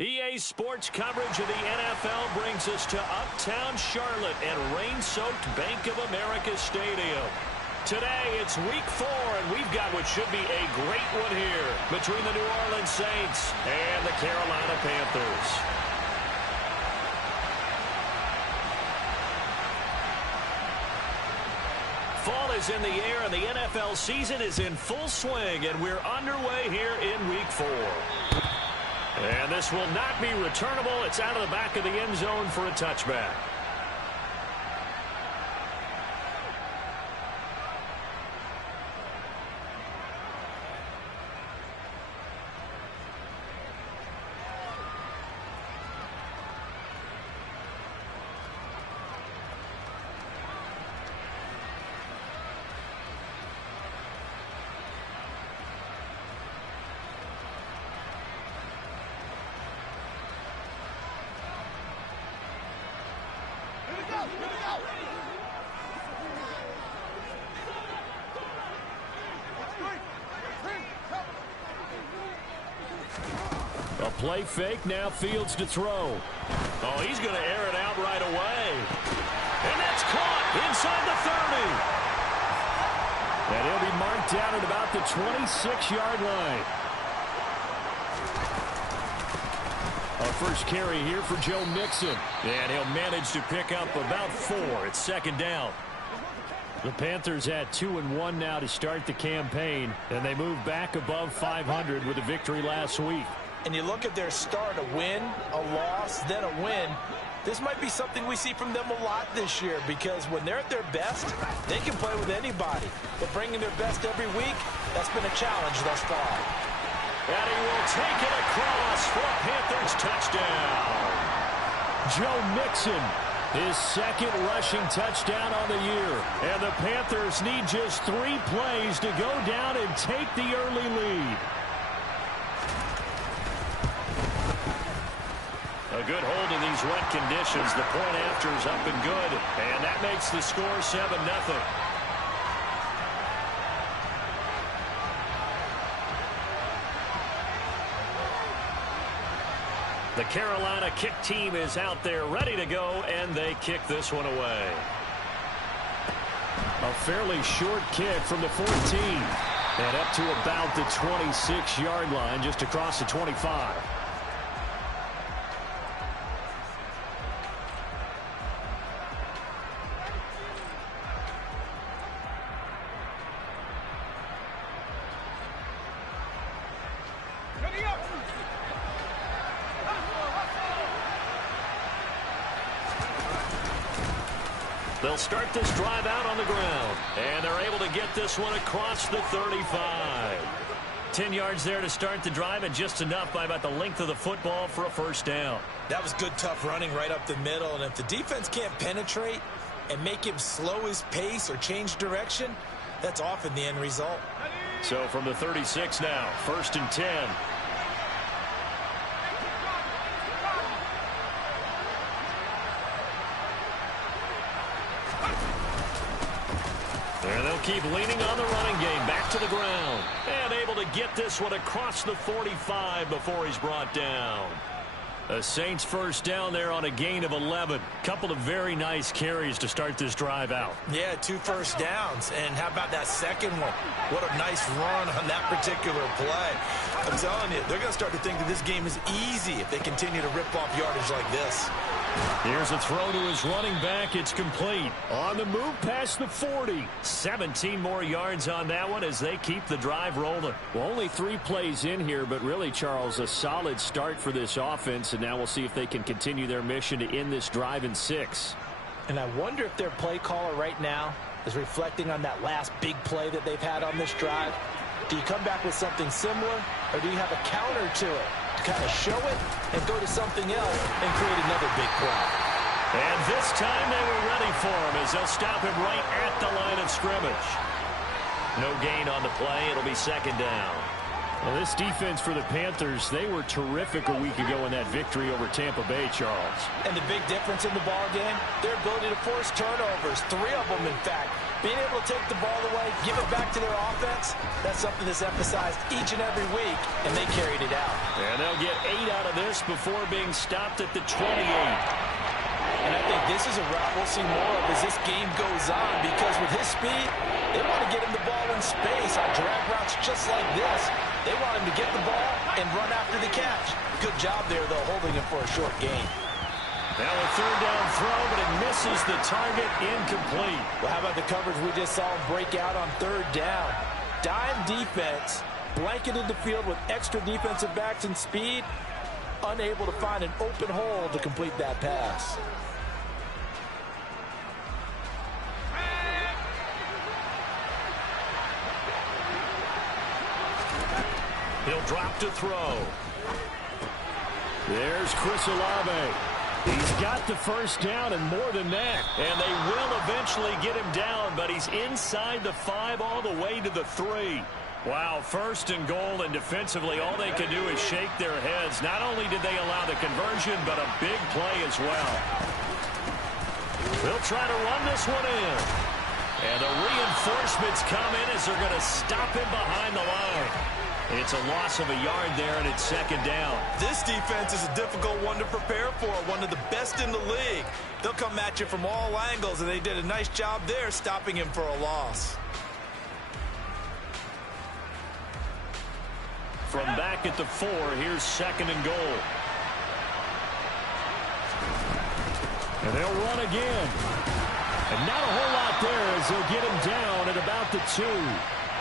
EA Sports coverage of the NFL brings us to Uptown Charlotte and rain-soaked Bank of America Stadium. Today, it's Week 4, and we've got what should be a great one here between the New Orleans Saints and the Carolina Panthers. Fall is in the air, and the NFL season is in full swing, and we're underway here in Week 4. And this will not be returnable. It's out of the back of the end zone for a touchback. A play fake, now Fields to throw. Oh, he's going to air it out right away. And that's caught inside the 30. And he'll be marked down at about the 26-yard line. Our first carry here for Joe Mixon. And he'll manage to pick up about 4. It's second down. The Panthers at 2-1 now to start the campaign, and they move back above 500 with a victory last week. And you look at their start, a win, a loss, then a win. This might be something we see from them a lot this year, because when they're at their best, they can play with anybody. But bringing their best every week, that's been a challenge thus far. And he will take it across for a Panthers touchdown. Joe Mixon, his second rushing touchdown on the year. And the Panthers need just 3 plays to go down and take the early lead. A good hold in these wet conditions. The point after is up and good. And that makes the score 7-0. The Carolina kick team is out there ready to go, and they kick this one away. A fairly short kick from the 14. And up to about the 26-yard line, just across the 25. They'll start this drive out on the ground, and they're able to get this one across the 35. 10 yards there to start the drive, and just enough by about the length of the football for a first down. That was good, tough running right up the middle, and if the defense can't penetrate and make him slow his pace or change direction, that's often the end result. So from the 36 now, 1st and 10. And they'll keep leaning on the running game. Back to the ground. And able to get this one across the 45 before he's brought down. The Saints first down there on a gain of 11. Couple of very nice carries to start this drive out. Yeah, 2 first downs. And how about that second one? What a nice run on that particular play. I'm telling you, they're going to start to think that this game is easy if they continue to rip off yardage like this. Here's a throw to his running back. It's complete. On the move past the 40. 17 more yards on that one as they keep the drive rolling. Well, only 3 plays in here, but really, Charles, a solid start for this offense. And now we'll see if they can continue their mission to end this drive in 6. And I wonder if their play caller right now is reflecting on that last big play that they've had on this drive. Do you come back with something similar, or do you have a counter to it? To kind of show it and go to something else and create another big play. And this time they were ready for him as they'll stop him right at the line of scrimmage. No gain on the play. It'll be second down. Well, this defense for the Panthers, they were terrific a week ago in that victory over Tampa Bay, Charles. And the big difference in the ball game, their ability to force turnovers, 3 of them, in fact. Being able to take the ball away, give it back to their offense, that's something that's emphasized each and every week, and they carried it out. And they'll get 8 out of this before being stopped at the 28. And I think this is a route we'll see more of as this game goes on, because with his speed, they want to get him the ball in space on drag routes just like this. They want him to get the ball and run after the catch. Good job there, though, holding him for a short gain. Now a third down throw, but it misses the target, incomplete. Well, how about the coverage we just saw him break out on third down? Dime defense, blanketed the field with extra defensive backs and speed, unable to find an open hole to complete that pass. He'll drop to throw. There's Chris Olave. He's got the first down and more than that. And they will eventually get him down, but he's inside the 5 all the way to the 3. Wow, first and goal, and defensively all they can do is shake their heads. Not only did they allow the conversion, but a big play as well. They'll try to run this one in. And the reinforcements come in as they're going to stop him behind the line. It's a loss of a yard there, and it's second down. This defense is a difficult one to prepare for, one of the best in the league. They'll come at you from all angles, and they did a nice job there stopping him for a loss. From back at the 4, here's second and goal. And they'll run again. And not a whole lot there as they'll get him down at about the 2.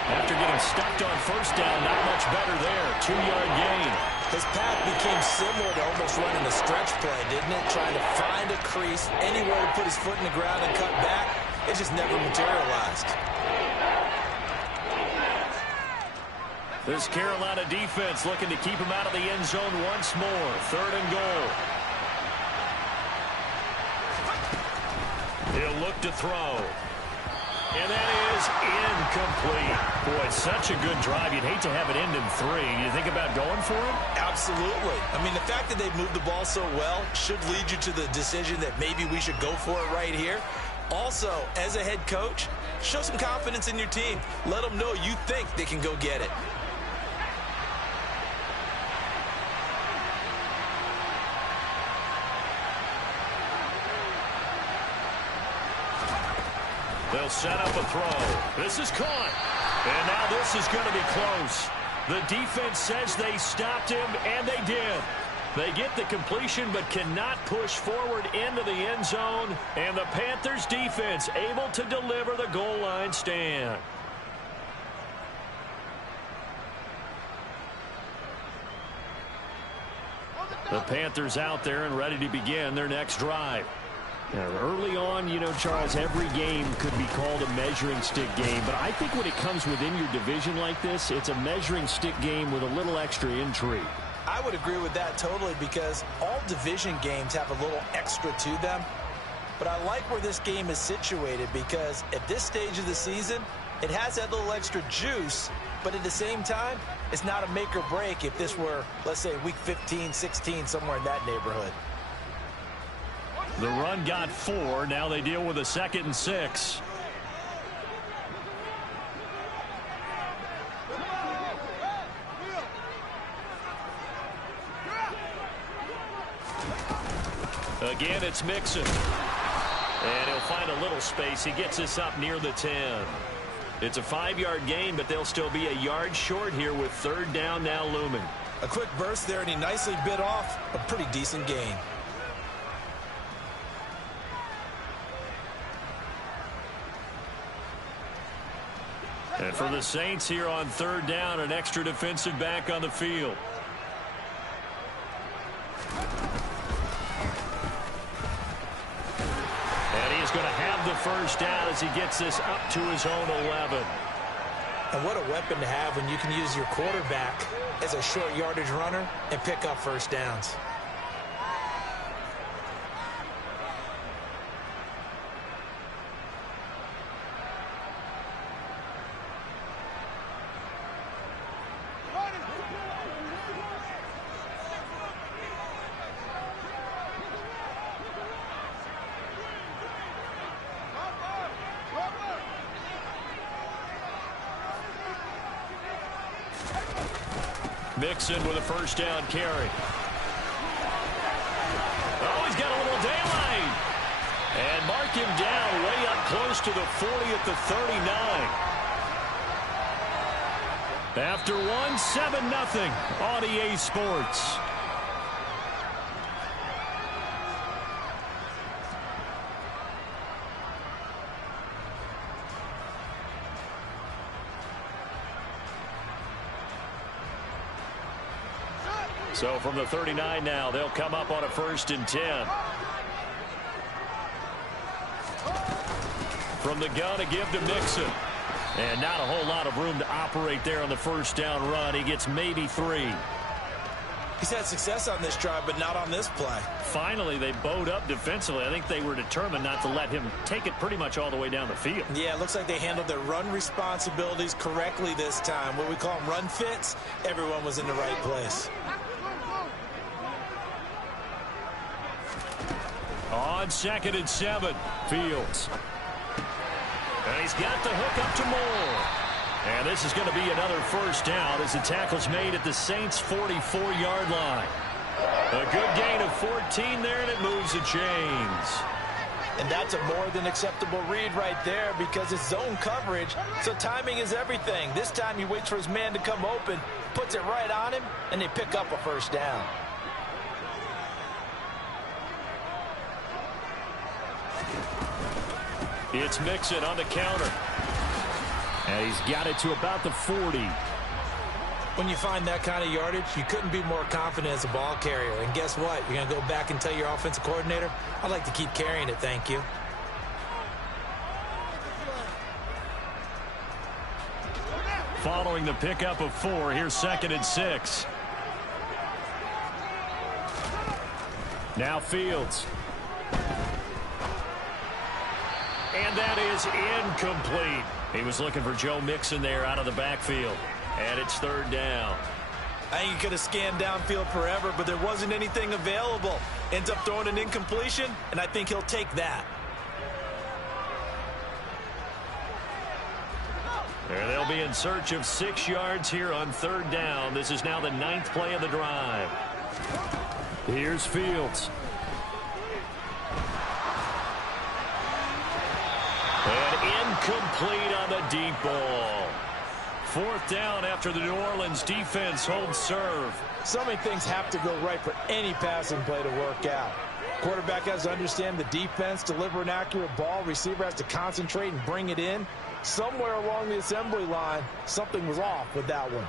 After getting stopped on first down, not much better there. 2-yard gain. His path became similar to almost running a stretch play, didn't it? Trying to find a crease, anywhere to put his foot in the ground and cut back. It just never materialized. This Carolina defense looking to keep him out of the end zone once more. Third and goal. He'll look to throw. And that is incomplete. Boy, such a good drive. You'd hate to have it end in 3. You think about going for it? Absolutely. I mean, the fact that they've moved the ball so well should lead you to the decision that maybe we should go for it right here. Also, as a head coach, show some confidence in your team. Let them know you think they can go get it. They'll set up a throw. This is caught. And now this is going to be close. The defense says they stopped him, and they did. They get the completion but cannot push forward into the end zone. And the Panthers defense able to deliver the goal line stand. The Panthers out there and ready to begin their next drive. Now, early on, you know, Charles, every game could be called a measuring stick game. But I think when it comes within your division like this, it's a measuring stick game with a little extra intrigue. I would agree with that totally, because all division games have a little extra to them. But I like where this game is situated, because at this stage of the season, it has that little extra juice. But at the same time, it's not a make or break if this were, let's say, week 15, 16, somewhere in that neighborhood. The run got 4. Now they deal with a 2nd and 6. Again, it's Mixon. And he'll find a little space. He gets us up near the 10. It's a 5-yard gain, but they'll still be a yard short here with third down now looming. A quick burst there, and he nicely bit off a pretty decent gain. And for the Saints here on third down, an extra defensive back on the field. And he's going to have the first down as he gets this up to his own 11. And what a weapon to have when you can use your quarterback as a short yardage runner and pick up first downs. Mixon with a first down carry. Oh, he's got a little daylight. And mark him down way up close to the 40 at the 39. After one, 7-0 on EA Sports. So from the 39 now, they'll come up on a 1st and 10. From the gun, a give to Mixon. And not a whole lot of room to operate there on the first down run. He gets maybe 3. He's had success on this drive, but not on this play. Finally, they bowed up defensively. I think they were determined not to let him take it pretty much all the way down the field. Yeah, it looks like they handled their run responsibilities correctly this time. What we call them run fits, everyone was in the right place. On 2nd and 7, Fields. And he's got the hook up to Moore. And this is going to be another first down as the tackle's made at the Saints' 44-yard line. A good gain of 14 there, and it moves the chains. And that's a more than acceptable read right there because it's zone coverage, so timing is everything. This time he waits for his man to come open, puts it right on him, and they pick up a first down. It's Mixon on the counter. And he's got it to about the 40. When you find that kind of yardage, you couldn't be more confident as a ball carrier. And guess what? You're going to go back and tell your offensive coordinator, I'd like to keep carrying it, thank you. Following the pickup of 4, here's 2nd and 6. Now Fields. And that is incomplete. He was looking for Joe Mixon there out of the backfield. And it's 3rd down. I think he could have scanned downfield forever, but there wasn't anything available. Ends up throwing an incompletion, and I think he'll take that. And they'll be in search of 6 yards here on 3rd down. This is now the 9th play of the drive. Here's Fields. And incomplete on the deep ball. 4th down after the New Orleans defense holds serve. So many things have to go right for any passing play to work out. Quarterback has to understand the defense, deliver an accurate ball. Receiver has to concentrate and bring it in. Somewhere along the assembly line, something was off with that one.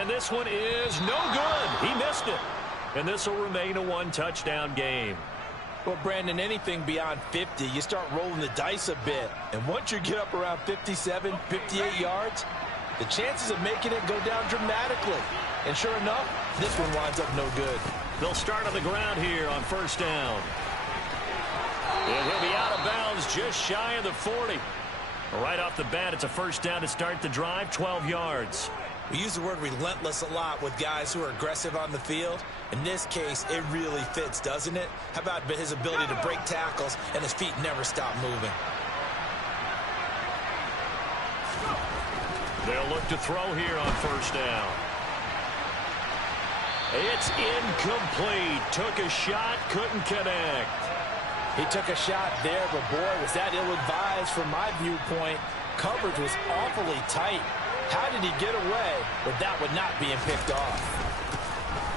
And this one is no good. He missed it. And this will remain a 1-touchdown game. Well, Brandon, anything beyond 50, you start rolling the dice a bit. And once you get up around 57, 58 yards, the chances of making it go down dramatically. And sure enough, this one winds up no good. They'll start on the ground here on 1st down. And he'll be out of bounds just shy of the 40. Right off the bat, it's a 1st down to start the drive, 12 yards. We use the word relentless a lot with guys who are aggressive on the field. In this case, it really fits, doesn't it? How about his ability to break tackles and his feet never stop moving? They'll look to throw here on 1st down. It's incomplete. Took a shot, couldn't connect. He took a shot there, but boy, was that ill-advised from my viewpoint. Coverage was awfully tight. How did he get away with that one not being picked off?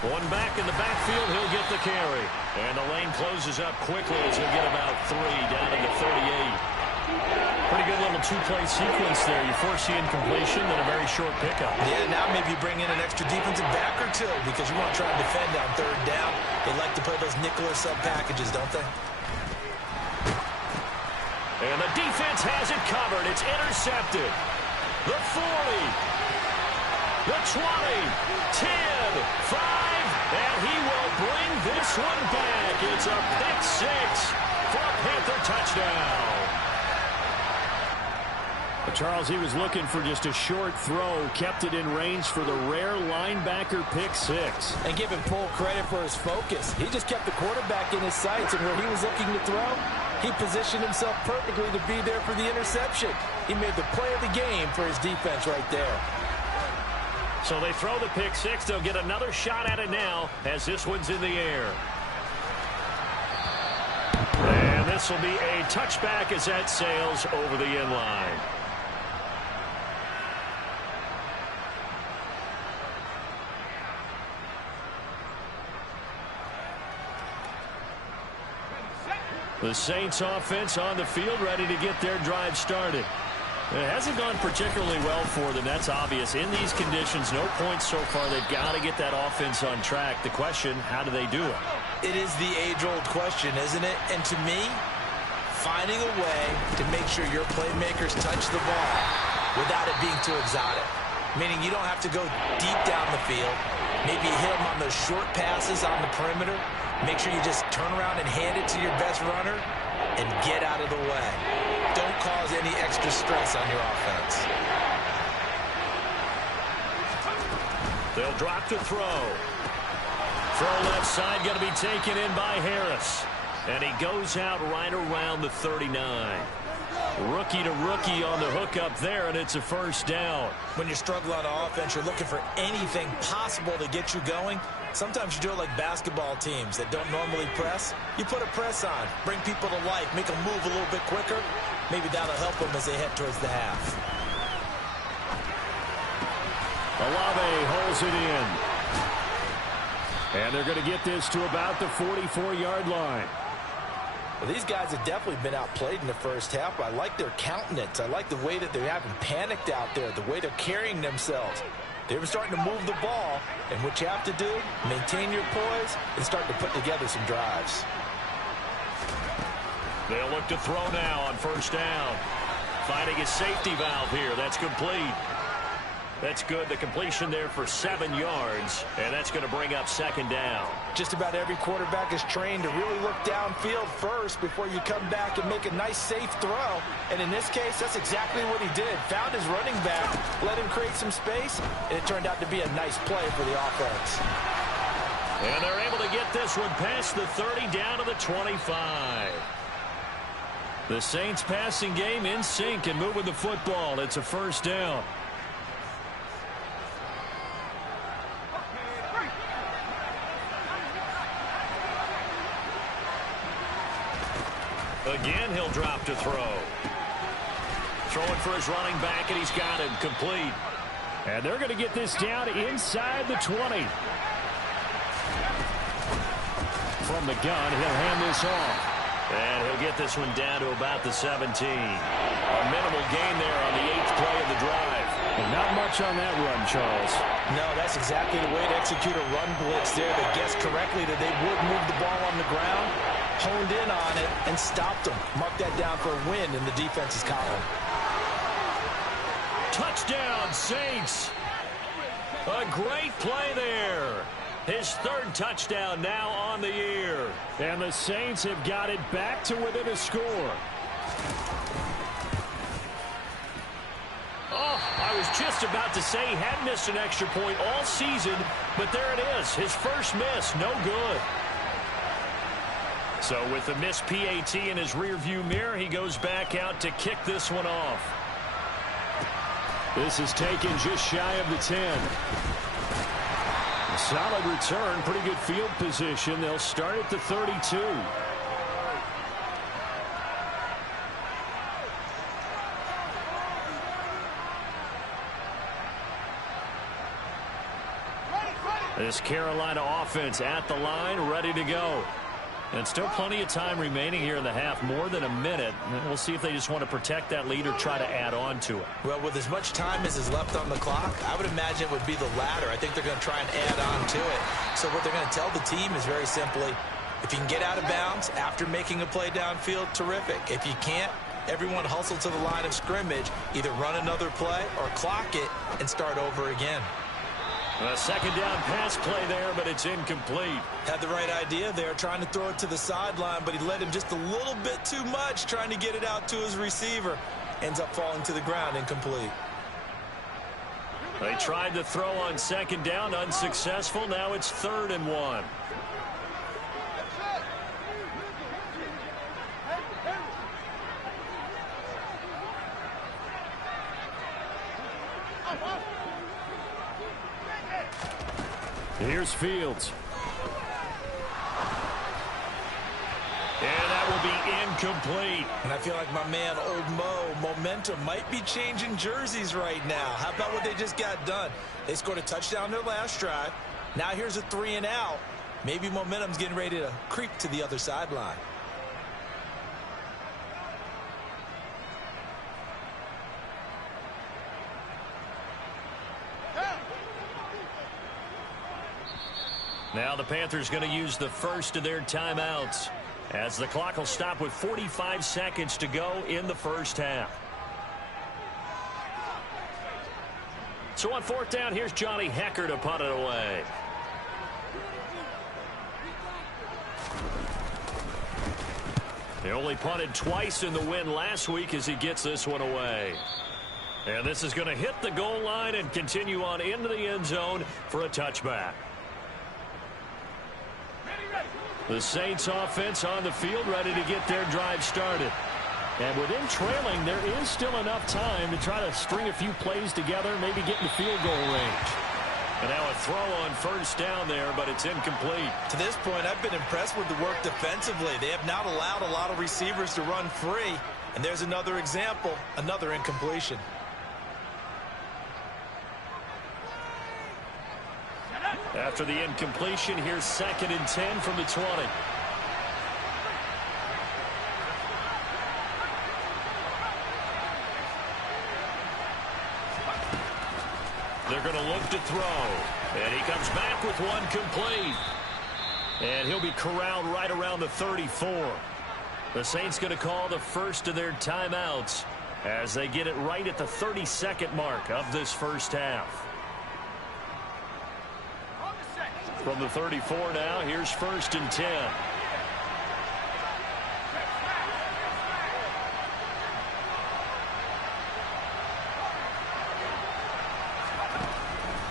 One back in the backfield, he'll get the carry. And the lane closes up quickly as he'll get about 3 down to the 38. Pretty good little 2-play sequence there. You force the incompletion, then a very short pickup. Yeah, now maybe you bring in an extra defensive back or 2 because you want to try and defend on 3rd down. They like to play those nickel or sub packages, don't they? And the defense has it covered. It's intercepted. The 40, the 20, 10, 5, and he will bring this one back. It's a pick 6 for a Panther touchdown. But Charles, he was looking for just a short throw, kept it in range for the rare linebacker pick 6. And give him full credit for his focus. He just kept the quarterback in his sights, and where he was looking to throw, He positioned himself perfectly to be there for the interception. He made the play of the game for his defense right there. So they throw the pick six. They'll get another shot at it now as this one's in the air. And this will be a touchback as that sails over the end line. The Saints offense on the field ready to get their drive started. It hasn't gone particularly well for them. That's obvious. In these conditions, no points so far. They've got to get that offense on track. The question, how do they do it? It is the age-old question, isn't it? And to me, finding a way to make sure your playmakers touch the ball without it being too exotic. Meaning you don't have to go deep down the field. Maybe hit them on those short passes on the perimeter. Make sure you just turn around and hand it to your best runner and get out of the way. Don't cause any extra stress on your offense. They'll drop to throw. Throw left side going to be taken in by Harris. And he goes out right around the 39. Rookie to rookie on the hookup there, and it's a first down. When you're struggling on offense, you're looking for anything possible to get you going. Sometimes you do it like basketball teams that don't normally press. You put a press on, bring people to life, make them move a little bit quicker. Maybe that'll help them as they head towards the half. Olave holds it in. And they're going to get this to about the 44-yard line. Well, these guys have definitely been outplayed in the first half. I like their countenance. I like the way that they haven't panicked out there, the way they're carrying themselves. They were starting to move the ball, and what you have to do, maintain your poise and start to put together some drives. They'll look to throw now on first down. Finding a safety valve here. That's complete. That's good. The completion there for 7 yards, and that's going to bring up second down. Just about every quarterback is trained to really look downfield first before you come back and make a nice, safe throw. And in this case, that's exactly what he did. Found his running back, let him create some space, and it turned out to be a nice play for the offense. And they're able to get this one past the 30 down to the 25. The Saints passing game in sync and moving the football. It's a first down. Again, he'll drop to throw. Throwing for his running back, and he's got it complete. And they're going to get this down inside the 20. From the gun, he'll hand this off. And he'll get this one down to about the 17. A minimal gain there on the 8th play of the drive. And not much on that run, Charles. No, that's exactly the way to execute a run blitz there that guessed correctly that they would move the ball on the ground, honed in on it, and stopped them. Mark that down for a win in the defense's column. Touchdown, Saints. A great play there. His third touchdown now on the year. And the Saints have got it back to within a score. Oh, I was just about to say he had missed an extra point all season, but there it is. His first miss, no good. So with the missed PAT in his rearview mirror, he goes back out to kick this one off. This is taken just shy of the 10. A solid return, pretty good field position. They'll start at the 32. This Carolina offense at the line, ready to go. And still plenty of time remaining here in the half, more than a minute. And we'll see if they just want to protect that lead or try to add on to it. Well, with as much time as is left on the clock, I would imagine it would be the latter. I think they're going to try and add on to it. So what they're going to tell the team is very simply, if you can get out of bounds after making a play downfield, terrific. If you can't, everyone hustle to the line of scrimmage, either run another play or clock it and start over again. A second down pass play there, but it's incomplete. Had the right idea there, trying to throw it to the sideline, but he led him just a little bit too much, trying to get it out to his receiver. Ends up falling to the ground, incomplete. They tried to throw on second down, unsuccessful. Now it's 3rd and 1. Here's Fields. And that will be incomplete. And I feel like my man, Old Mo, momentum might be changing jerseys right now. How about what they just got done? They scored a touchdown their last drive. Now here's a 3 and out. Maybe momentum's getting ready to creep to the other sideline. Now the Panthers going to use the first of their timeouts, as the clock will stop with 45 seconds to go in the first half. So on fourth down, here's Johnny Hekker to punt it away. They only punted twice in the win last week as he gets this one away. And this is going to hit the goal line and continue on into the end zone for a touchback. The Saints offense on the field, ready to get their drive started. And with them trailing, there is still enough time to try to string a few plays together, maybe get in the field goal range. And now a throw on first down there, but it's incomplete. To this point, I've been impressed with the work defensively. They have not allowed a lot of receivers to run free. And there's another example, another incompletion. After the incompletion, here's 2nd and 10 from the 20. They're going to look to throw. And he comes back with one complete. And he'll be corralled right around the 34. The Saints going to call the first of their timeouts as they get it right at the 32nd mark of this first half. From the 34 now, here's 1st and 10.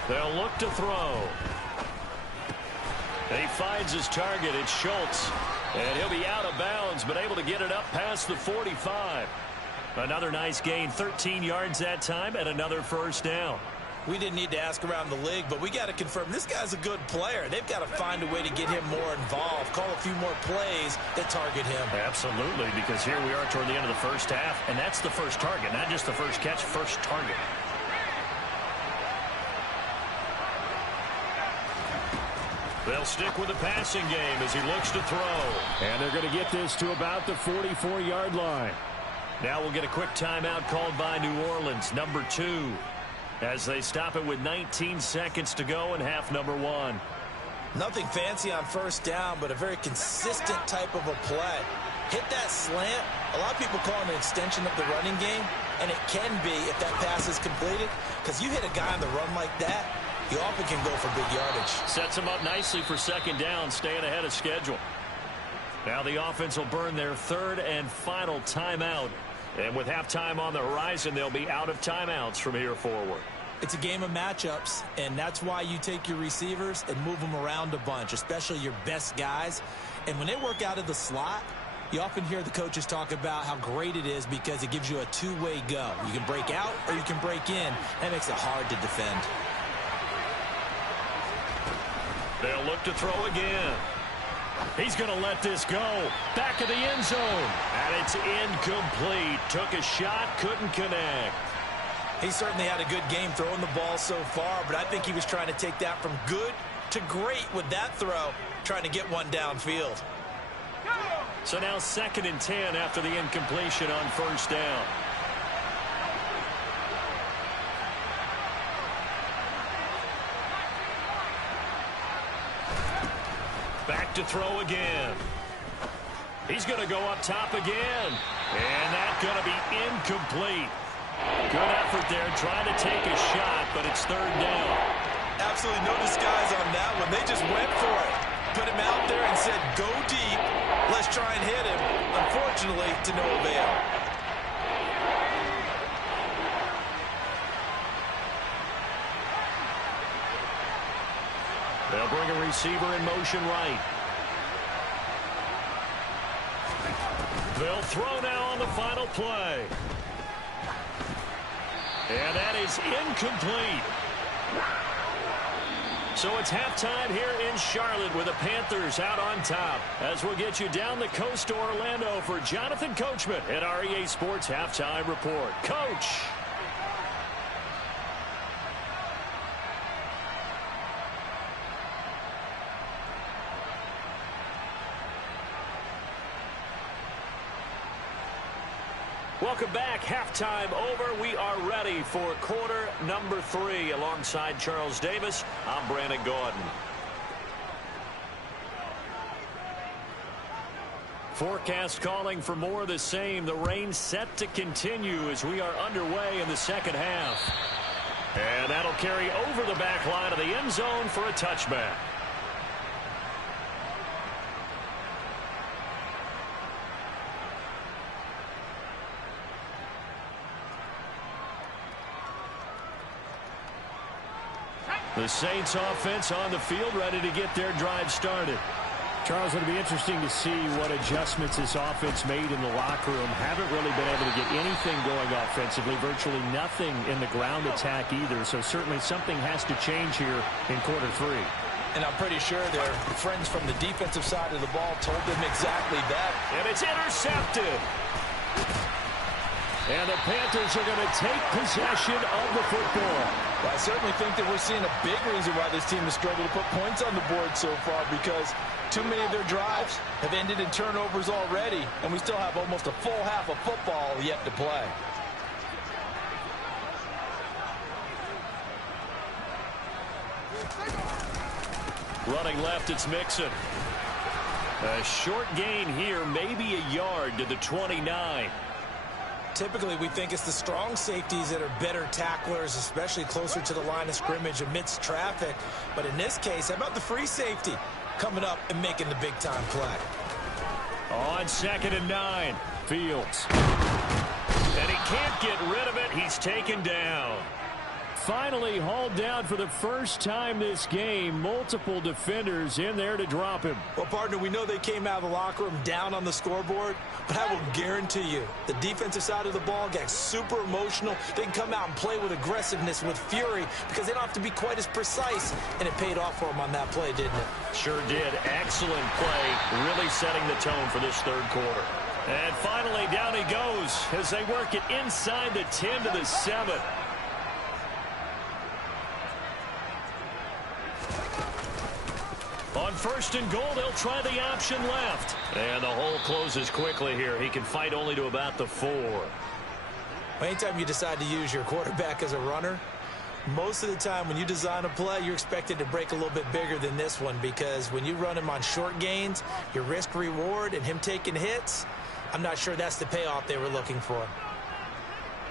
They'll look to throw. And he finds his target. It's Schultz. And he'll be out of bounds, but able to get it up past the 45. Another nice gain, 13 yards that time, and another first down. We didn't need to ask around the league, but we got to confirm this guy's a good player. They've got to find a way to get him more involved, call a few more plays that target him. Absolutely, because here we are toward the end of the first half, and that's the first target, not just the first catch, first target. They'll stick with the passing game as he looks to throw. And they're going to get this to about the 44-yard line. Now we'll get a quick timeout called by New Orleans, number 2. As they stop it with 19 seconds to go in half number 1. Nothing fancy on first down, but a very consistent type of a play. Hit that slant. A lot of people call it an extension of the running game, and it can be if that pass is completed, because you hit a guy on the run like that, you often can go for big yardage. Sets him up nicely for 2nd down, staying ahead of schedule. Now the offense will burn their 3rd and final timeout. And with halftime on the horizon, they'll be out of timeouts from here forward. It's a game of matchups, and that's why you take your receivers and move them around a bunch, especially your best guys. And when they work out of the slot, you often hear the coaches talk about how great it is because it gives you a two-way go. You can break out or you can break in. That makes it hard to defend. They'll look to throw again. He's going to let this go. Back of the end zone. And it's incomplete. Took a shot, couldn't connect. He certainly had a good game throwing the ball so far, but I think he was trying to take that from good to great with that throw, trying to get one downfield. So now 2nd and 10 after the incompletion on first down. Back to throw again. He's going to go up top again. And that's going to be incomplete. Good effort there trying to take a shot, but it's 3rd down. Absolutely no disguise on that one. They just went for it. Put him out there and said, go deep. Let's try and hit him. Unfortunately, to no avail. They'll bring a receiver in motion right. They'll throw now on the final play. And that is incomplete. So it's halftime here in Charlotte with the Panthers out on top. As we'll get you down the coast to Orlando for Jonathan Coachman at REA Sports Halftime Report. Coach. Welcome back. Halftime over. We are ready for quarter number 3. Alongside Charles Davis, I'm Brandon Gaudin. Forecast calling for more of the same. The rain set to continue as we are underway in the second half. And that'll carry over the back line of the end zone for a touchback. The Saints offense on the field, ready to get their drive started. Charles, it'll be interesting to see what adjustments this offense made in the locker room. Haven't really been able to get anything going offensively, virtually nothing in the ground attack either. So certainly something has to change here in quarter 3. And I'm pretty sure their friends from the defensive side of the ball told them exactly that. And it's intercepted. And the Panthers are going to take possession of the football. Well, I certainly think that we're seeing a big reason why this team has struggled to put points on the board so far, because too many of their drives have ended in turnovers already, and we still have almost a full half of football yet to play. Running left, it's Mixon. A short gain here, maybe a yard to the 29. Typically, we think it's the strong safeties that are better tacklers, especially closer to the line of scrimmage amidst traffic. But in this case, how about the free safety coming up and making the big-time play? On 2nd and 9, Fields. And he can't get rid of it. He's taken down. Finally hauled down for the first time this game. Multiple defenders in there to drop him. Well, partner, we know they came out of the locker room down on the scoreboard, but I will guarantee you the defensive side of the ball got super emotional. They can come out and play with aggressiveness, with fury, because they don't have to be quite as precise, and it paid off for them on that play, didn't it? Sure did. Excellent play, really setting the tone for this third quarter. And finally, down he goes as they work it inside the 10 to the 7. On 1st and goal, they'll try the option left. And the hole closes quickly here. He can fight only to about the 4. Anytime you decide to use your quarterback as a runner, most of the time when you design a play, you're expected to break a little bit bigger than this one, because when you run him on short gains, your risk-reward and him taking hits, I'm not sure that's the payoff they were looking for.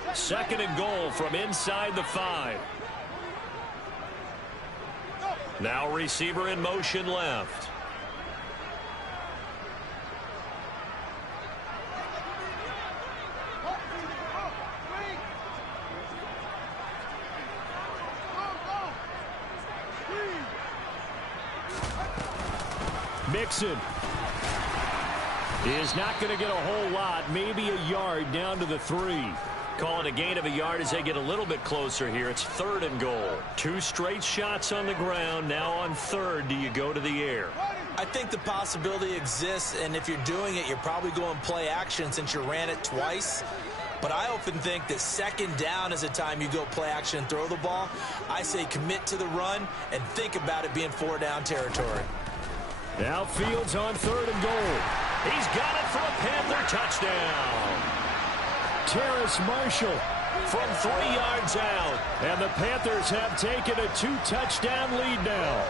2nd and goal from inside the 5. Now receiver in motion left. Mixon is not going to get a whole lot, maybe a yard down to the 3. Calling a gain of a yard as they get a little bit closer here. It's 3rd and goal. 2 straight shots on the ground. Now on 3rd, do you go to the air? I think the possibility exists, and if you're doing it, you're probably going play action since you ran it twice. But I often think that 2nd down is a time you go play action and throw the ball. I say commit to the run and think about it being 4-down territory. Now Fields on 3rd and goal. He's got it for a Panther touchdown. Terrace Marshall from 3 yards out. And the Panthers have taken a 2-touchdown lead now.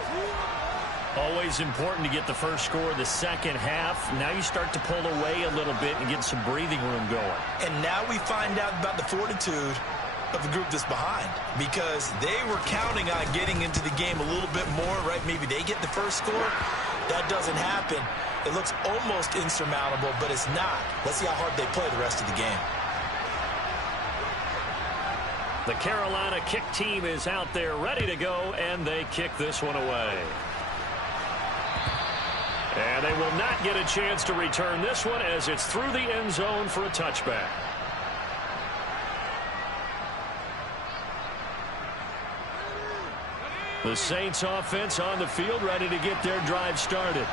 Always important to get the first score of the second half. Now you start to pull away a little bit and get some breathing room going. And now we find out about the fortitude of the group that's behind, because they were counting on getting into the game a little bit more, right? Maybe they get the first score. That doesn't happen. It looks almost insurmountable, but it's not. Let's see how hard they play the rest of the game. The Carolina kick team is out there ready to go, and they kick this one away. And they will not get a chance to return this one as it's through the end zone for a touchback. The Saints offense on the field, ready to get their drive started.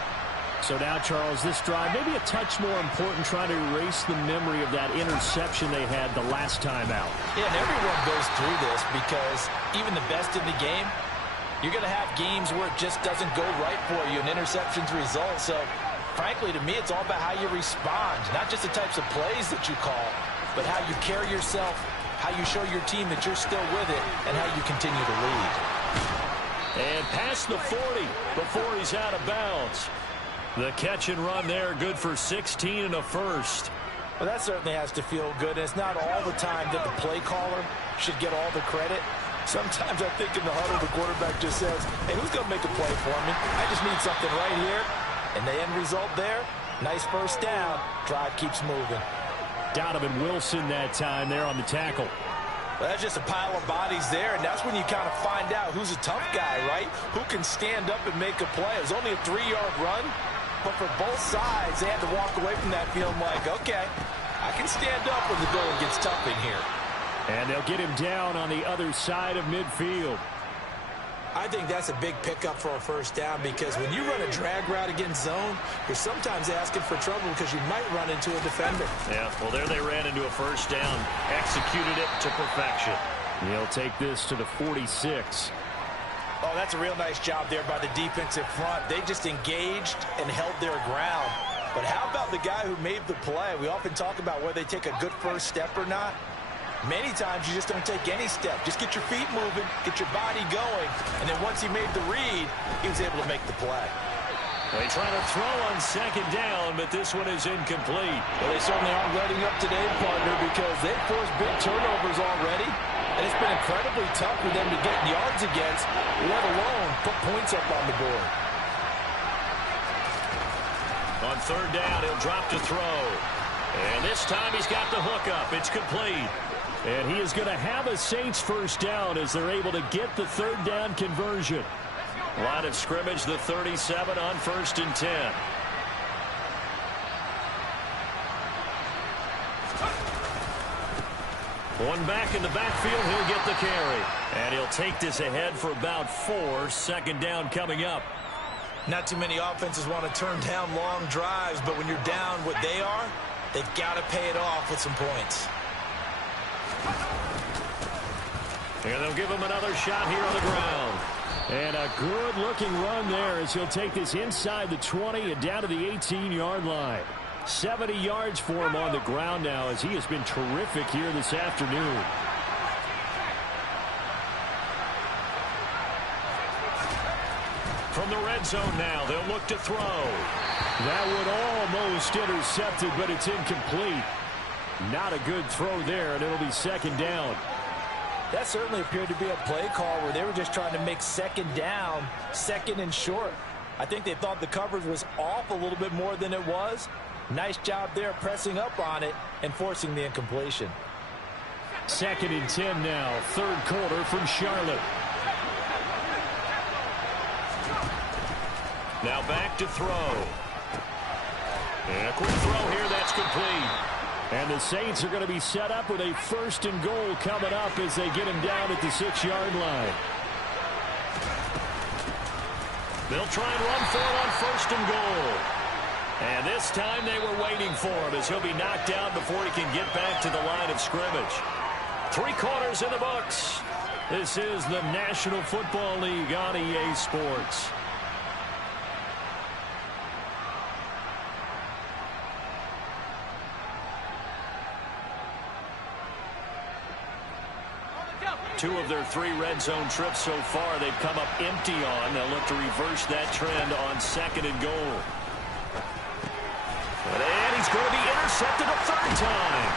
So now, Charles, this drive maybe a touch more important, trying to erase the memory of that interception they had the last time out. Yeah, and everyone goes through this because even the best in the game, you're going to have games where it just doesn't go right for you, and interceptions result. So, frankly, to me, it's all about how you respond, not just the types of plays that you call, but how you carry yourself, how you show your team that you're still with it, and how you continue to lead. And past the 40 before he's out of bounds. The catch and run there, good for 16 and a first. Well, that certainly has to feel good, and it's not all the time that the play caller should get all the credit. Sometimes I think in the huddle, the quarterback just says, hey, who's going to make a play for me? I just need something right here. And the end result there, nice first down. Drive keeps moving. Donovan Wilson that time there on the tackle. Well, that's just a pile of bodies there, and that's when you kind of find out who's a tough guy, right? Who can stand up and make a play. It was only a 3-yard run, but for both sides, they had to walk away from that feeling like, okay, I can stand up when the going gets tough in here. And they'll get him down on the other side of midfield. I think that's a big pickup for a first down because when you run a drag route against zone, you're sometimes asking for trouble because you might run into a defender. Yeah, well, there they ran into a first down, executed it to perfection. He'll take this to the 46. Oh, that's a real nice job there by the defensive front. They just engaged and held their ground. But how about the guy who made the play? We often talk about whether they take a good first step or not. Many times you just don't take any step. Just get your feet moving, get your body going, and then once he made the read, he was able to make the play. They try to throw on second down, but this one is incomplete. Well, they certainly aren't letting up today, partner, because they've forced big turnovers already, and it's been incredibly tough for them to get yards against, let alone put points up on the board. On third down, he'll drop to throw. And this time he's got the hook up. It's complete. And he is going to have a Saints first down as they're able to get the third down conversion. Line of scrimmage, the 37 on 1st and 10. One back in the backfield, he'll get the carry. And he'll take this ahead for about 4. Second down coming up. Not too many offenses want to turn down long drives, but when you're down what they are, they've got to pay it off with some points. And they'll give him another shot here on the ground. And a good-looking run there as he'll take this inside the 20 and down to the 18-yard line. 70 yards for him on the ground now as he has been terrific here this afternoon. From the red zone now, they'll look to throw. That would almost intercepted, but it's incomplete. Not a good throw there, and it'll be second down. That certainly appeared to be a play call where they were just trying to make second down, second and short. I think they thought the coverage was off a little bit more than it was. Nice job there pressing up on it and forcing the incompletion. Second and 10 now, third quarter from Charlotte. Now back to throw. And a quick throw here, that's complete. And the Saints are going to be set up with a 1st and goal coming up as they get him down at the 6-yard line. They'll try and run for it on 1st and goal. And this time they were waiting for him as he'll be knocked down before he can get back to the line of scrimmage. 3 quarters in the books. This is the National Football League on EA Sports. Two of their 3 red zone trips so far, they've come up empty on. They'll look to reverse that trend on 2nd and goal. And he's going to be intercepted a 3rd time.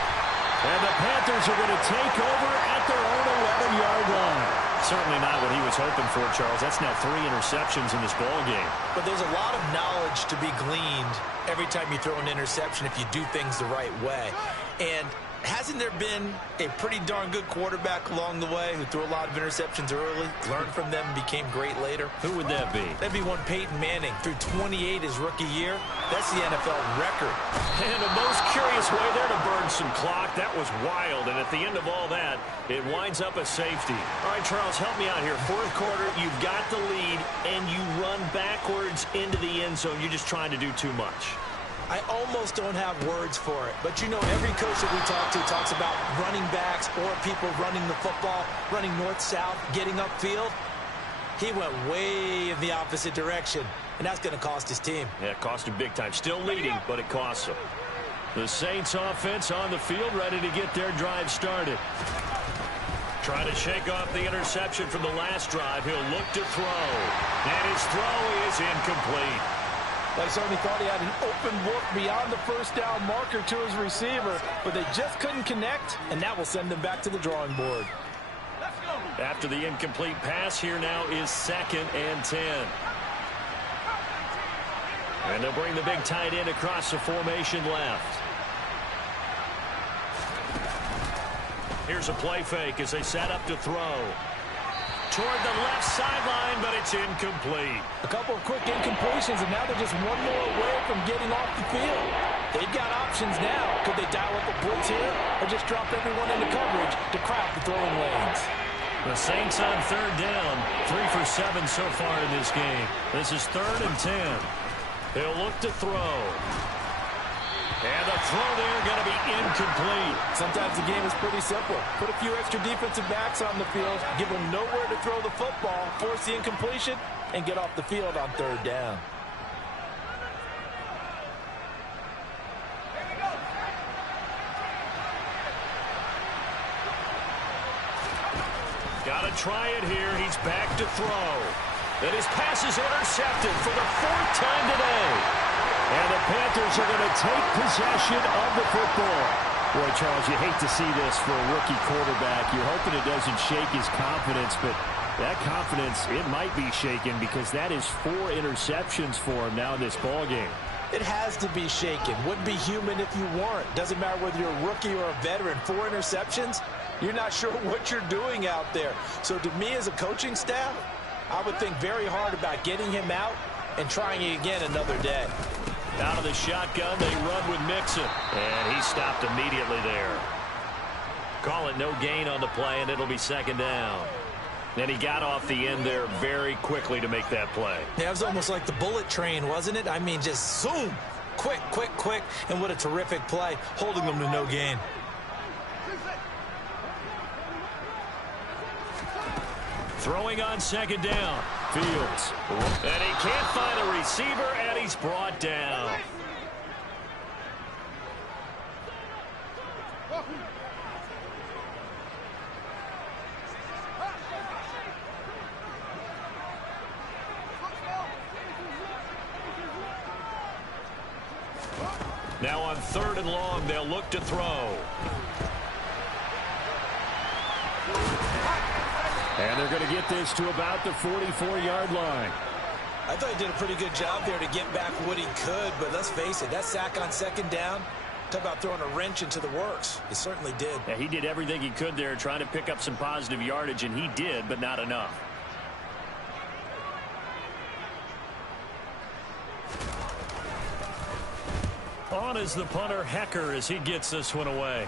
And the Panthers are going to take over at their own 11-yard line. Certainly not what he was hoping for, Charles. That's now 3 interceptions in this ball game. But there's a lot of knowledge to be gleaned every time you throw an interception if you do things the right way. And hasn't there been a pretty darn good quarterback along the way who threw a lot of interceptions early, learned from them, and became great later? Who would that be? That'd be one Peyton Manning. Threw 28 his rookie year. That's the NFL record. And a most curious way there to burn some clock. That was wild. And at the end of all that, it winds up a safety. All right, Charles, help me out here. Fourth quarter, you've got the lead, and you run backwards into the end zone. You're just trying to do too much. I almost don't have words for it. But, you know, every coach that we talk to talks about running backs or people running the football, running north-south, getting upfield. He went way in the opposite direction, and that's going to cost his team. Yeah, it cost him big time. Still leading, but it costs him. The Saints offense on the field, ready to get their drive started. Trying to shake off the interception from the last drive. He'll look to throw. And his throw is incomplete. They certainly thought he had an open look beyond the first down marker to his receiver, but they just couldn't connect, and that will send them back to the drawing board. After the incomplete pass, here now is 2nd and 10. And they'll bring the big tight end across the formation left. Here's a play fake as they set up to throw. Toward the left sideline, but it's incomplete. A couple of quick incompletions, and now they're just one more away from getting off the field. They've got options now. Could they dial up a blitz here or just drop everyone into coverage to crowd the throwing lanes? The Saints on 3rd down. 3 for 7 so far in this game. This is 3rd and 10. He'll look to throw. And the throw there going to be incomplete. Sometimes the game is pretty simple. Put a few extra defensive backs on the field, give them nowhere to throw the football, force the incompletion, and get off the field on 3rd down. Got to try it here. He's back to throw. And his pass is intercepted for the 4th time today. And the Panthers are going to take possession of the football. Boy, Charles, you hate to see this for a rookie quarterback. You're hoping it doesn't shake his confidence, but that confidence, it might be shaken because that is 4 interceptions for him now in this ballgame. It has to be shaken. Wouldn't be human if you weren't. Doesn't matter whether you're a rookie or a veteran. 4 interceptions, you're not sure what you're doing out there. So to me as a coaching staff, I would think very hard about getting him out and trying it again another day. Out of the shotgun, they run with Mixon. And he stopped immediately there. Call it no gain on the play, and it'll be 2nd down. And he got off the end there very quickly to make that play. Yeah, it was almost like the bullet train, wasn't it? I mean, just zoom. Quick, quick, quick. And what a terrific play, holding them to no gain. Throwing on 2nd down. Fields. And he can't find a receiver, and he's brought down. Now on 3rd and long, they'll look to throw. And they're going to get this to about the 44-yard line. I thought he did a pretty good job there to get back what he could, but let's face it, that sack on 2nd down, talk about throwing a wrench into the works. He certainly did. Yeah, he did everything he could there trying to pick up some positive yardage, and he did, but not enough. On is the punter, Hecker, as he gets this one away.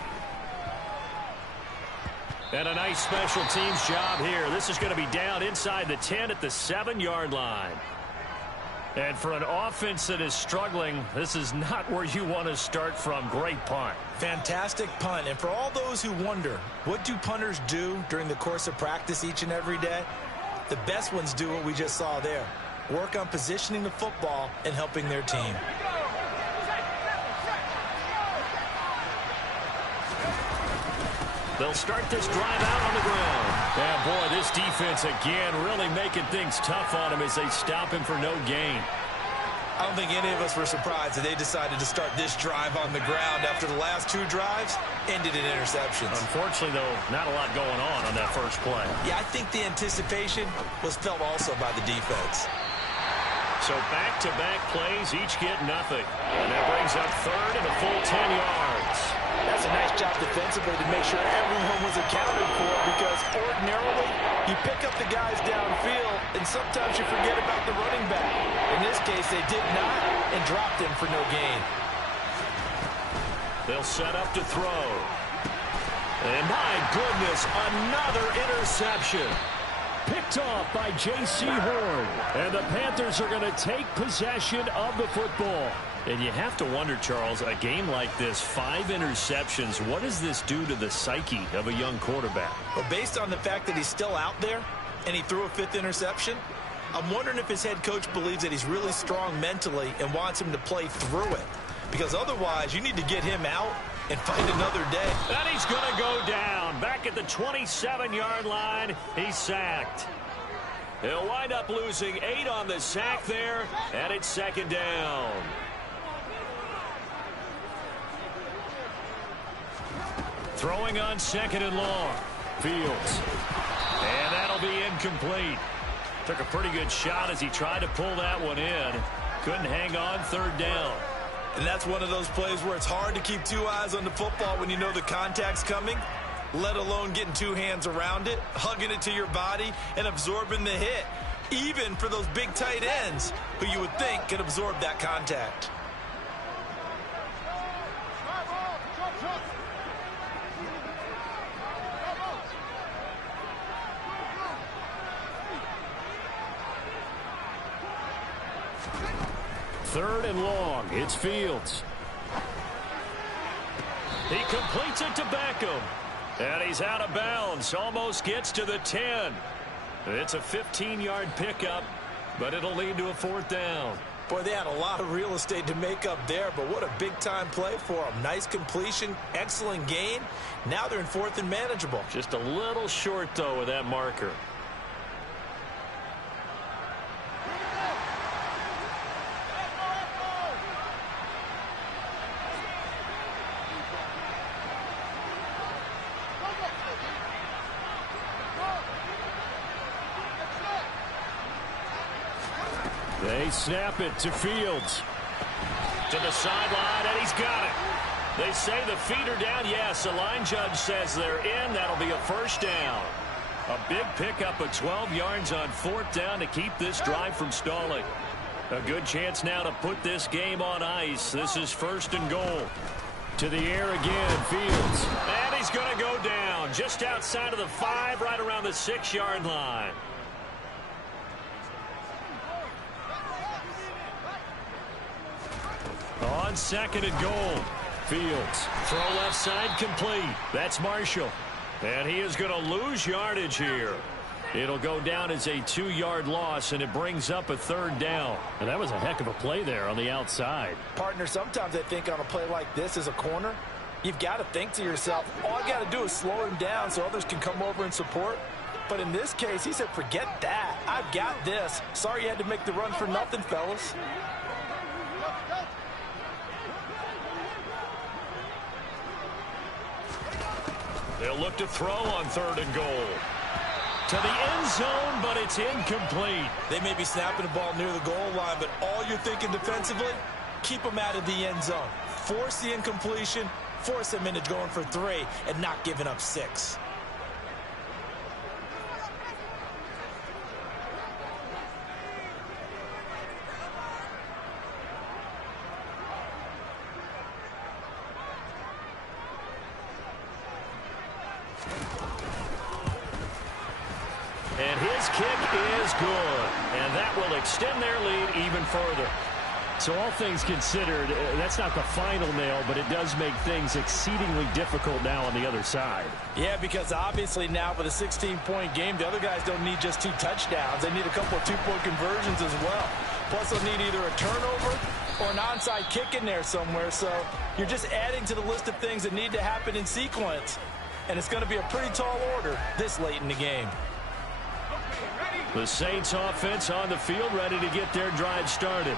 And a nice special teams job here. This is going to be down inside the 10 at the 7-yard line. And for an offense that is struggling, this is not where you want to start from. Great punt. Fantastic punt. And for all those who wonder, what do punters do during the course of practice each and every day? The best ones do what we just saw there. Work on positioning the football and helping their team. They'll start this drive out on the ground. And boy, this defense again really making things tough on him as they stop him for no gain. I don't think any of us were surprised that they decided to start this drive on the ground after the last 2 drives ended in interceptions. Unfortunately, though, not a lot going on that first play. Yeah, I think the anticipation was felt also by the defense. So back-to-back plays, each get nothing. And that brings up third and a full 10 yards. That's a nice job defensively to make sure everyone was accounted for, because ordinarily you pick up the guys downfield and sometimes you forget about the running back. In this case, they did not and dropped him for no gain. They'll set up to throw. And my goodness, another interception. Picked off by J.C. Horn. And the Panthers are going to take possession of the football. And you have to wonder, Charles, a game like this, 5 interceptions, what does this do to the psyche of a young quarterback? Well, based on the fact that he's still out there and he threw a 5th interception, I'm wondering if his head coach believes that he's really strong mentally and wants him to play through it. Because otherwise, you need to get him out and find another day. And he's going to go down. Back at the 27-yard line, he's sacked. He'll wind up losing 8 on the sack there, and it's second down. Throwing on second and long. Fields. And that'll be incomplete. Took a pretty good shot as he tried to pull that one in. Couldn't hang on, third down. And that's one of those plays where it's hard to keep 2 eyes on the football when you know the contact's coming, let alone getting 2 hands around it, hugging it to your body, and absorbing the hit, even for those big tight ends who you would think could absorb that contact. Third and long. It's Fields. He completes it to Beckham. And he's out of bounds. Almost gets to the 10. It's a 15-yard pickup, but it'll lead to a 4th down. Boy, they had a lot of real estate to make up there, but what a big-time play for them. Nice completion, excellent gain. Now they're in 4th and manageable. Just a little short, though, with that marker. They snap it to Fields. To the sideline, and he's got it. They say the feet are down. Yes, the line judge says they're in. That'll be a first down. A big pickup of 12 yards on 4th down to keep this drive from stalling. A good chance now to put this game on ice. This is 1st and goal. To the air again, Fields. And he's going to go down just outside of the 5, right around the 6-yard line. On second and goal, Fields. Throw left side complete. That's Marshall. And he is going to lose yardage here. It'll go down as a 2-yard loss, and it brings up a 3rd down. And that was a heck of a play there on the outside. Partner, sometimes I think on a play like this as a corner, you've got to think to yourself, all I got to do is slow him down so others can come over and support. But in this case, he said, forget that. I've got this. Sorry you had to make the run for nothing, fellas. They'll look to throw on 3rd and goal. To the end zone, but it's incomplete. They may be snapping the ball near the goal line, but all you're thinking defensively, keep them out of the end zone. Force the incompletion, force them into going for 3, and not giving up 6. And his kick is good. And that will extend their lead even further. So all things considered, that's not the final nail, but it does make things exceedingly difficult now on the other side. Yeah, because obviously now with a 16-point game, the other guys don't need just 2 touchdowns. They need a couple of 2-point conversions as well. Plus, they'll need either a turnover or an onside kick in there somewhere. So you're just adding to the list of things that need to happen in sequence. And it's going to be a pretty tall order this late in the game. The Saints offense on the field, ready to get their drive started.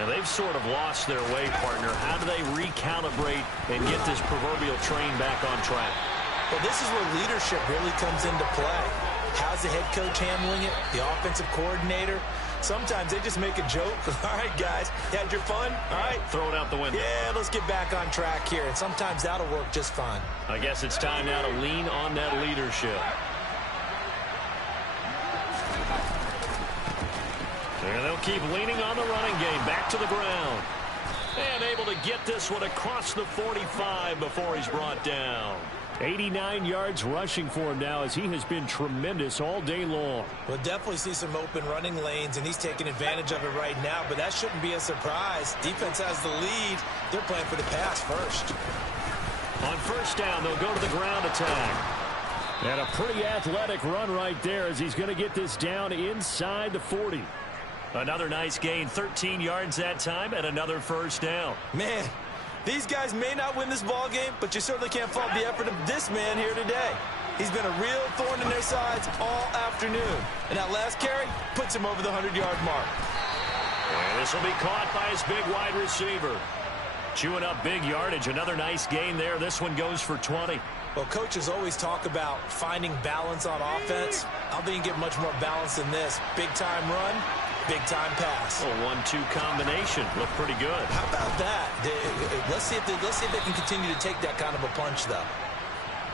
And they've sort of lost their way, partner. How do they recalibrate and get this proverbial train back on track? Well, this is where leadership really comes into play. How's the head coach handling it? The offensive coordinator? Sometimes they just make a joke. All right, guys, you had your fun? All right. Throw it out the window. Yeah, let's get back on track here. And sometimes that'll work just fine. I guess it's time now to lean on that leadership. And they'll keep leaning on the running game. Back to the ground. And able to get this one across the 45 before he's brought down. 89 yards rushing for him now as he has been tremendous all day long. We'll definitely see some open running lanes, and he's taking advantage of it right now, but that shouldn't be a surprise. Defense has the lead. They're playing for the pass first. On first down, they'll go to the ground attack. And a pretty athletic run right there as he's going to get this down inside the 40. Another nice gain, 13 yards that time, and another first down. Man, these guys may not win this ball game, but you certainly can't fault the effort of this man here today. He's been a real thorn in their sides all afternoon. And that last carry puts him over the 100-yard mark. And this will be caught by his big wide receiver. Chewing up big yardage. Another nice gain there. This one goes for 20. Well, coaches always talk about finding balance on offense. I don't think you get much more balance than this. Big-time run, big-time pass. A 1-2 combination. Looked pretty good. How about that? Let's see if they can continue to take that kind of a punch, though.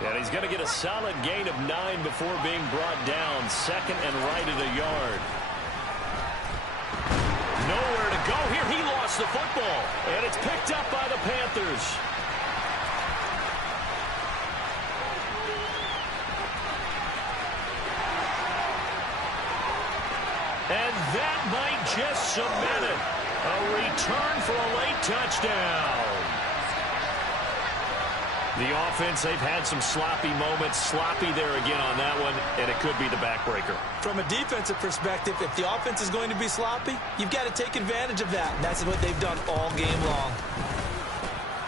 And he's going to get a solid gain of 9 before being brought down. Second and right at a yard. Nowhere to go here. He lost the football. And it's picked up by the Panthers. And that might just cement it. A return for a late touchdown. The offense, they've had some sloppy moments. Sloppy there again on that one, and it could be the backbreaker. From a defensive perspective, if the offense is going to be sloppy, you've got to take advantage of that. And that's what they've done all game long.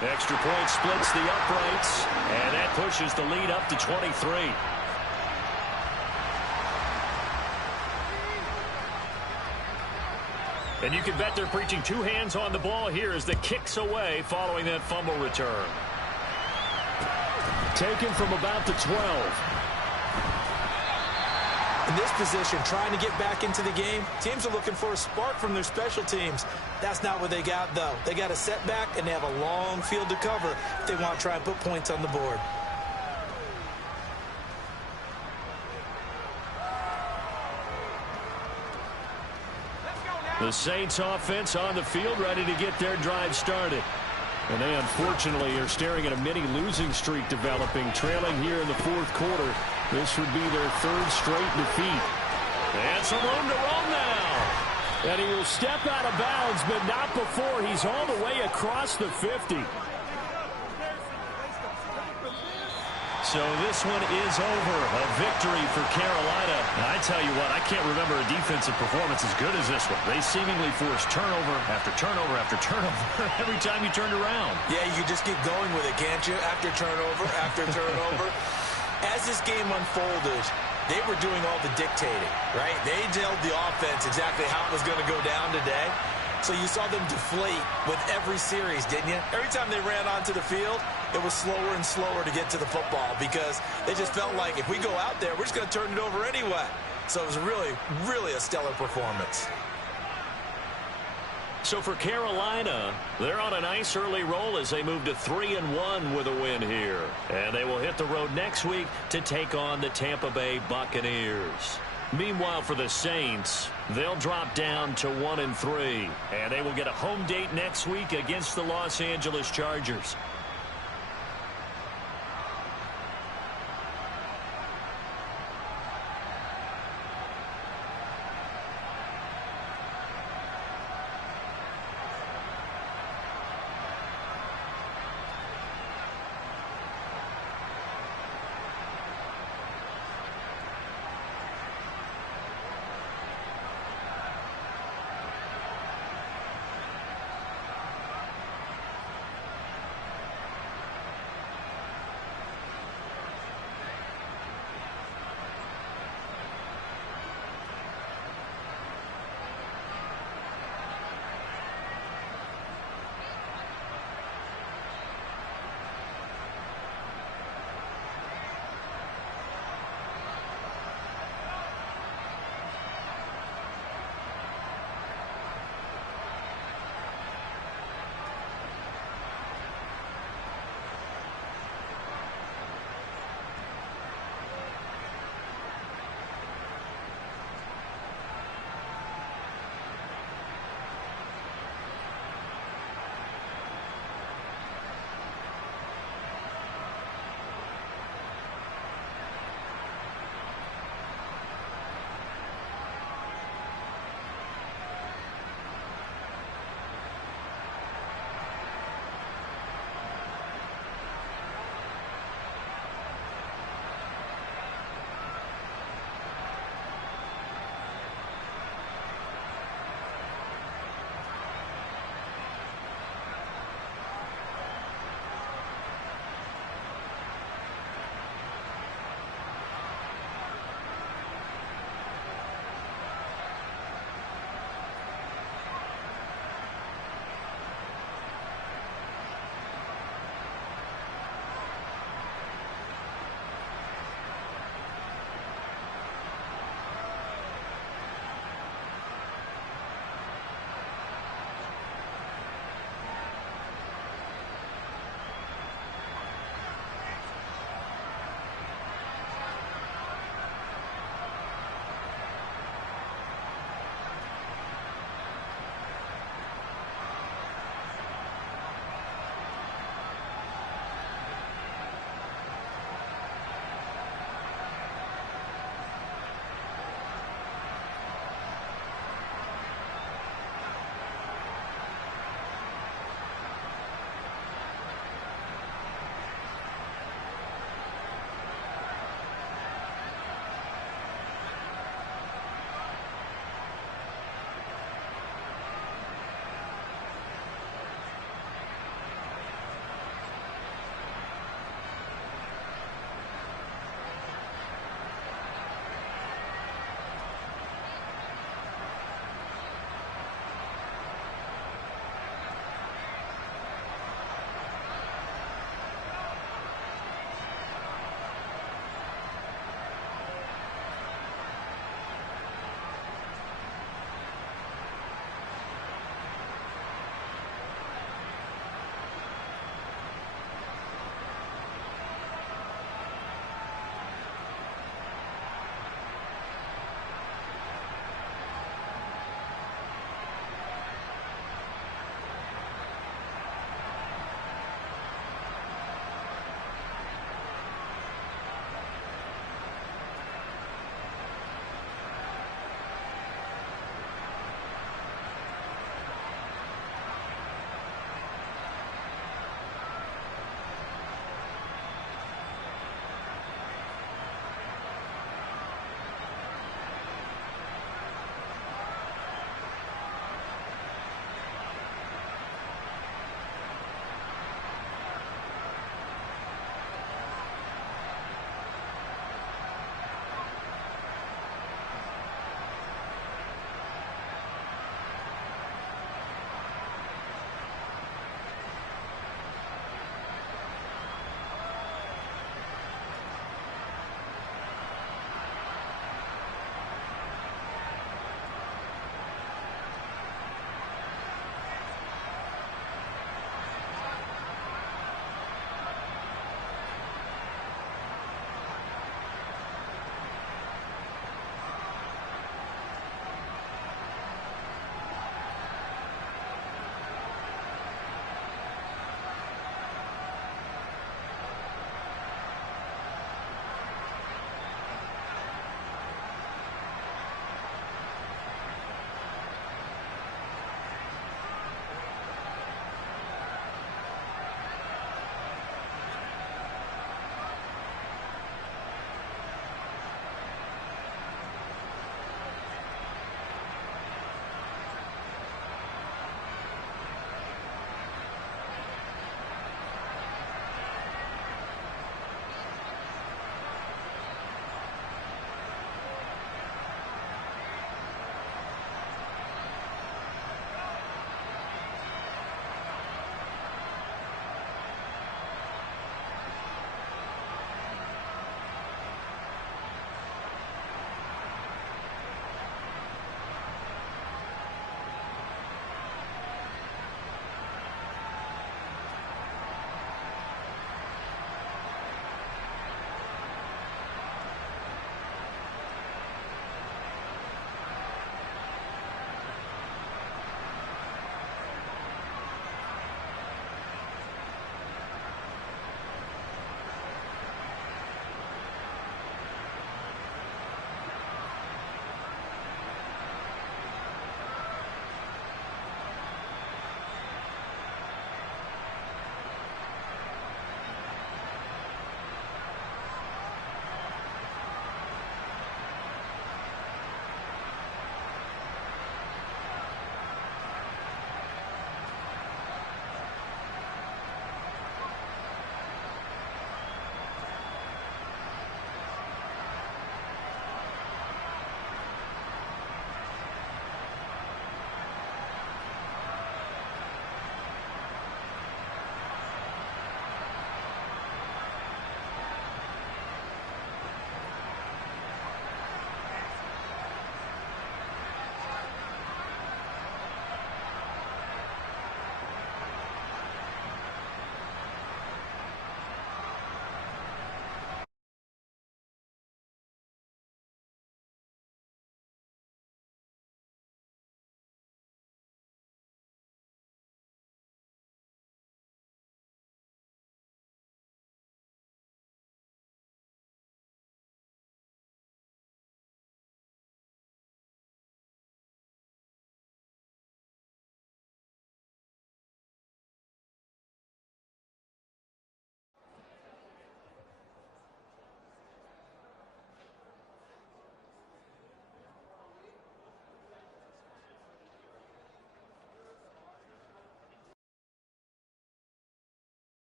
Extra point splits the uprights, and that pushes the lead up to 23. And you can bet they're preaching two hands on the ball here as the kick's away following that fumble return. Taken from about the 12. In this position, trying to get back into the game, teams are looking for a spark from their special teams. That's not what they got, though. They got a setback, and they have a long field to cover if they want to try and put points on the board. The Saints offense on the field, ready to get their drive started. And they unfortunately are staring at a mini losing streak developing, trailing here in the fourth quarter. This would be their third straight defeat. And some room to roam now. And he will step out of bounds, but not before he's all the way across the 50. So this one is over. A victory for Carolina. Now, I tell you what, I can't remember a defensive performance as good as this one. They seemingly forced turnover after turnover after turnover every time you turned around. Yeah, you just keep going with it, can't you? After turnover, after turnover. As this game unfolded, they were doing all the dictating, right? They told the offense exactly how it was going to go down today. So you saw them deflate with every series, didn't you? Every time they ran onto the field, it was slower and slower to get to the football because they just felt like if we go out there, we're just going to turn it over anyway. So it was really, really a stellar performance. So for Carolina, they're on a nice early roll as they move to 3-1 with a win here. And they will hit the road next week to take on the Tampa Bay Buccaneers. Meanwhile, for the Saints, they'll drop down to 1-3. And they will get a home date next week against the Los Angeles Chargers.